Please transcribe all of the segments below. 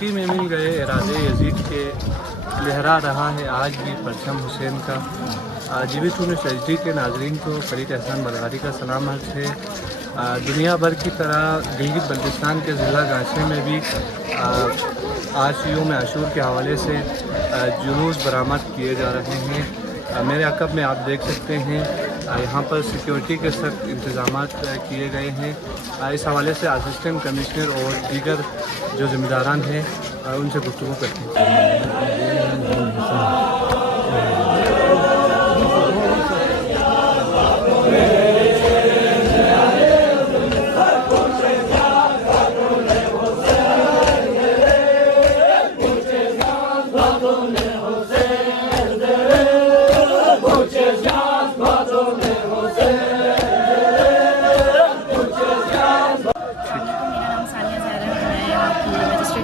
मिट्टी में मिल गए इरादे यजीद के, लहरा रहा है आज भी परचम हुसैन का। जीवित हुए सजदी के नाजरीन को फरीद एहसान बलगारी का सलाम अर्ज़ है। दुनिया भर की तरह गिलगित बल्तिस्तान के ज़िला गांचे में भी आज योम आशूर के हवाले से जुलूस बरामद किए जा रहे हैं। मेरे अक़ब में आप देख सकते हैं यहाँ पर सिक्योरिटी के सख्त इंतज़ाम किए गए हैं। इस हवाले से असिस्टेंट कमिश्नर और दीगर जो ज़िम्मेदारान हैं उनसे गुफ्तगू करते हैं।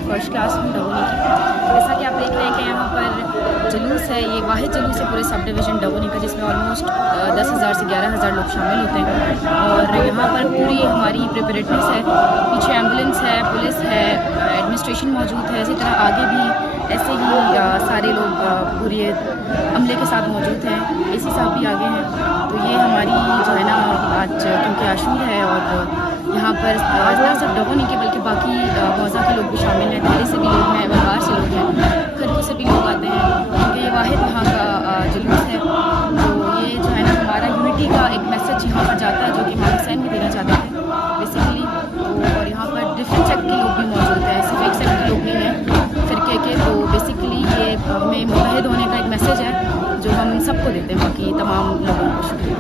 फर्स्ट क्लास में डबोनी की। जैसा कि आप देख रहे हैं कि यहाँ पर जुलूस है, ये वाहिद जुलूस है पूरे सब डिवीज़न डबोनी का, जिसमें ऑलमोस्ट 10,000 से 11,000 लोग शामिल होते हैं। और यहाँ पर पूरी हमारी प्रिपरेटरीज है, पीछे एम्बुलेंस है, पुलिस है, एडमिनिस्ट्रेशन मौजूद है। इसी तरह आगे भी ऐसे ही सारे लोग पूरे अमले के साथ मौजूद हैं। एसी साहब भी आगे हैं। तो ये हमारी जो है ना आज क्योंकि आशूर है और यहाँ पर आज ना सिर्फ डबोनी के बल्कि बाकी मौज़ा के लोग भी शामिल हैं, दिल्ली से भी लोग हैं, बलगार से लोग हैं, खरगों से भी लोग आते हैं, क्योंकि ये वाहिद यहाँ का जुलूस है। तो ये जो है ना हमारा यूनिटी का एक मैसेज यहाँ पर जाता है, जो कि इमाम हुसैन भी देना चाहते थे बेसिकली। तो और यहाँ पर डिफरेंट सेक्ट के लोग भी मौजूद हैं, सिर्फ एक सेक्ट के लोग नहीं हैं फ़िरके के। तो बेसिकली ये हमें मुत्तहिद होने का एक मैसेज है जो हम सबको देते हैं, बाकी तमाम लोगों को शुक्रिया।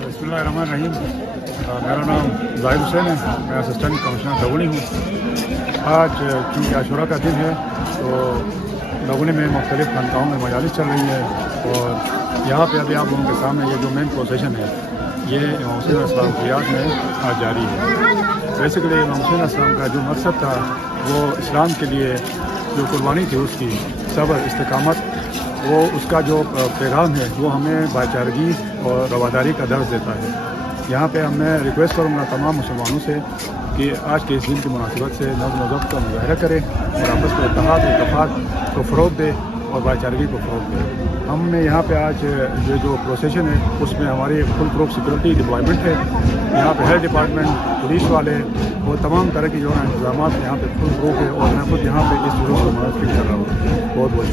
बिस्मिल्लाहिर्रहमानिर्रहीम। मेरा नाम जाहिद हुसैन है, मैं असिस्टेंट कमिश्नर डबोनी हूँ। आज चूँकि आशूरा का दिन है तो डबोनी में मुख्तलिफ़ खानकाहों में मजालिस चल रही है और यहाँ पे अभी आप लोगों के सामने ये जो मेन प्रोसेशन है ये इमाम हुसैन अस्सलाम की याद में आज जारी है। बेसिकली इमाम हुसैन अस्सलाम का जो मकसद था वो इस्लाम के लिए जो कुर्बानी थी उसकी सब्र इस्तिकामत, वो उसका जो पैगाम है वो हमें भाईचारगी और रवादारी का दर्ज देता है। यहाँ पे मैं रिक्वेस्ट करूँगा तमाम मुसलमानों से कि आज के इस दिन की मुनासिबत से नज़्म व ज़ब्त का मुज़ाहरा करें और आपस में इत्तेहाद और इत्तेफाक को फ़रोग़ दें और भाईचारगी को फ़रोग़ दें। हमने यहाँ पे आज ये जो प्रोसेशन है उसमें हमारी फुल प्रूफ सिक्योरिटी डिप्लॉयमेंट है। यहाँ पे हेल्थ डिपार्टमेंट, पुलिस वाले वो तमाम तरह की जो इंतजाम यहाँ पे फुल प्रूफ है और मैं खुद यहाँ पे इस जुलूस को मदद कर रहा हूँ। बहुत बहुत